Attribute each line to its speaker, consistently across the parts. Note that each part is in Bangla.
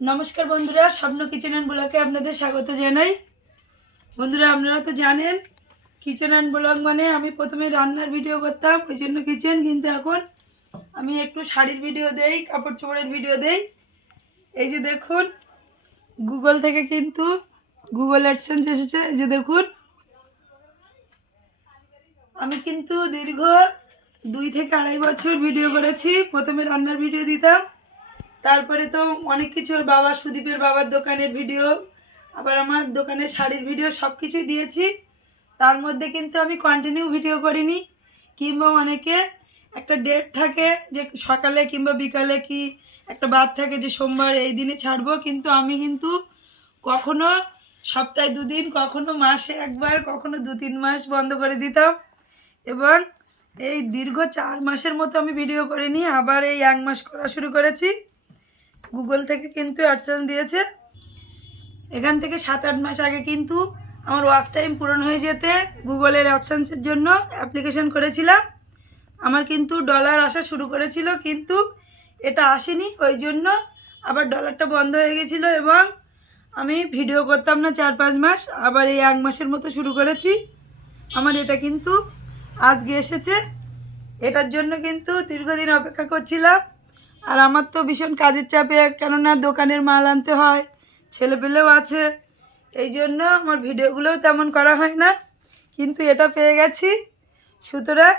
Speaker 1: নমস্কার বন্ধুরা, স্বপ্ন কিচেন অ্যান্ড ব্লগে আপনাদের স্বাগত জানাই। বন্ধুরা, আপনারা তো জানেন, কিচেন অ্যান্ড ব্লগ মানে আমি প্রথমে রান্নার ভিডিও করতাম, ওই জন্য কিচেন, কিন্তু এখন আমি একটু শাড়ির ভিডিও দেই, কাপড় চোপড়ের ভিডিও দেই। এই যে দেখুন, গুগল থেকে কিন্তু গুগল অ্যাডসেন্স এসেছে, এই যে দেখুন। আমি কিন্তু দীর্ঘ দুই থেকে আড়াই বছর ভিডিও করেছি, প্রথমে রান্নার ভিডিও দিতাম তারপরে তো অনেক কিছু ওর বাবা, সুদীপের বাবার দোকানের ভিডিও আবার আমার দোকানের শাড়ির ভিডিও সব কিছুই দিয়েছি। তার মধ্যে কিন্তু আমি কন্টিনিউ ভিডিও করিনি, কিংবা অনেকে একটা ডেট থাকে যে সকালে কিংবা বিকালে কি একটা বাদ থাকে যে সোমবার এই দিনে ছাড়বো, কিন্তু আমি কিন্তু কখনো সপ্তাহে দুদিন, কখনো মাসে একবার, কখনো দু তিন মাস বন্ধ করে দিতাম। এবং এই দীর্ঘ চার মাসের মতো আমি ভিডিও করিনি, আবার এই এক মাস করা শুরু করেছি। গুগল থেকে কিন্তু অ্যাডসেন্স দিয়েছে। এখান থেকে সাত আট মাস আগে কিন্তু আমার ওয়াচ টাইম পূরণ হয়ে যেতে গুগলের অ্যাডসেন্সের জন্য অ্যাপ্লিকেশন করেছিলাম। আমার কিন্তু ডলার আসা শুরু করেছিল, কিন্তু এটা আসেনি। ওই জন্য আবার ডলারটা বন্ধ হয়ে গেছিল এবং আমি ভিডিও করতাম না চার পাঁচ মাস, আবার এই এক মাসের মতো শুরু করেছি। আমার এটা কিন্তু আজকে এসেছে। এটার জন্য কিন্তু দীর্ঘদিন অপেক্ষা করছিলাম। আর আমার তো ভীষণ কাজের চাপে, কেননা দোকানের মাল আনতে হয় ছেলেপেলেও আছে। এই জন্য আমার ভিডিওগুলোও তেমন করা হয় না, কিন্তু এটা পেয়ে গেছি। সুতরাং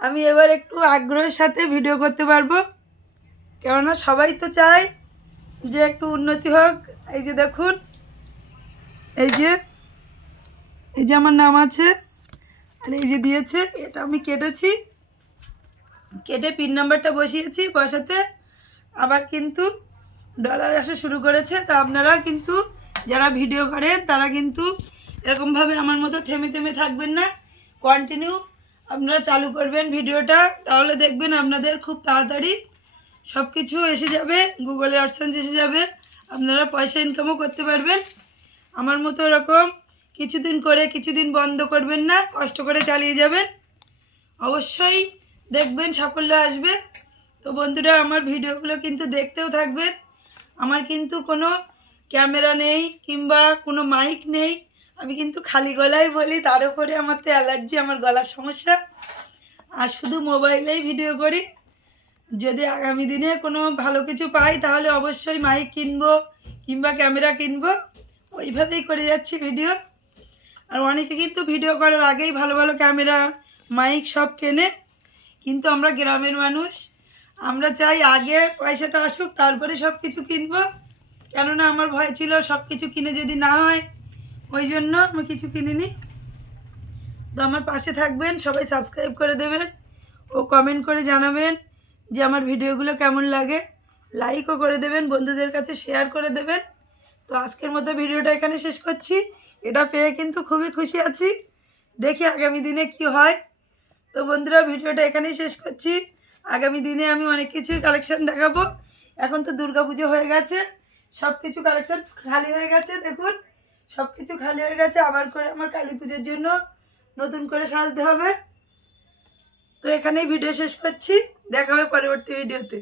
Speaker 1: আমি এবার একটু আগ্রহের সাথে ভিডিও করতে পারব। কেননা সবাই তো চায় যে একটু উন্নতি হোক। এই যে দেখুন, এই যে এই যে আমার নাম আছে, আর এই যে দিয়েছে, এটা আমি কেটেছি। কেটে পিন নাম্বারটা বসিয়েছি, বসাতে। আবার কিন্তু ডলার আসা শুরু করেছে। তা আপনারা কিন্তু যারা ভিডিও করেন তারা কিন্তু এরকমভাবে আমার মতো থেমে থেমে থাকবেন না। কন্টিনিউ আপনারা চালু করবেন ভিডিওটা। তাহলে দেখবেন আপনাদের খুব তাড়াতাড়ি সব কিছু এসে যাবে গুগলে অ্যাডসেন্স এসে যাবে। আপনারা পয়সা ইনকামও করতে পারবেন। আমার মতো এরকম কিছুদিন করে, কিছুদিন বন্ধ করবেন না, কষ্ট করে চালিয়ে যাবেন। অবশ্যই দেখবেন সাফল্য আসবে। তো বন্ধুরা, আমার ভিডিওগুলো কিন্তু দেখতেও থাকবেন। আমার কিন্তু কোনো ক্যামেরা নেই কিংবা কোনো মাইক নেই। আমি কিন্তু খালি গলায় বলি, তার উপরে আমার তো অ্যালার্জি, আমার গলার সমস্যা। আর শুধু মোবাইলেই ভিডিও করি। যদি আগামী দিনে কোনো ভালো কিছু পাই, তাহলে অবশ্যই মাইক কিনবো কিংবা ক্যামেরা কিনবো। ওইভাবেই করে যাচ্ছি ভিডিও। আর অনেকে কিন্তু ভিডিও করার আগেই ভালো ভালো ক্যামেরা, মাইক সব কেনে। কিন্তু আমরা গ্রামের মানুষ আমরা চাই আগে পয়সাটা আসুক, তারপরে সব কিছু কিনবো। কেননা আমার ভয় ছিল সব কিছু কিনে যদি না হয়, ওই জন্য আমি কিছু কিনিনি। তো আমার পাশে থাকবেন, সবাই সাবস্ক্রাইব করে দেবেন ও কমেন্ট করে জানাবেন যে আমার ভিডিওগুলো কেমন লাগে। লাইকও করে দেবেন, বন্ধুদের কাছে শেয়ার করে দেবেন। তো আজকের মতো ভিডিওটা এখানে শেষ করছি। এটা পেয়ে কিন্তু খুবই খুশি আছি। দেখি আগামী দিনে কি হয়। তো বন্ধুরা, ভিডিওটা এখানেই শেষ করছি। আগামী দিনে আমি অনেক কিছুর কালেকশন দেখাবো। এখন তো দুর্গাপুজো হয়ে গেছে সব কিছু কালেকশন খালি হয়ে গেছে, দেখুন। সব কিছু খালি হয়ে গেছে, আবার করে আমার কালী পুজোর জন্য নতুন করে সাজতে হবে। তো এখানেই ভিডিও শেষ করছি, দেখা হবে পরবর্তী ভিডিওতে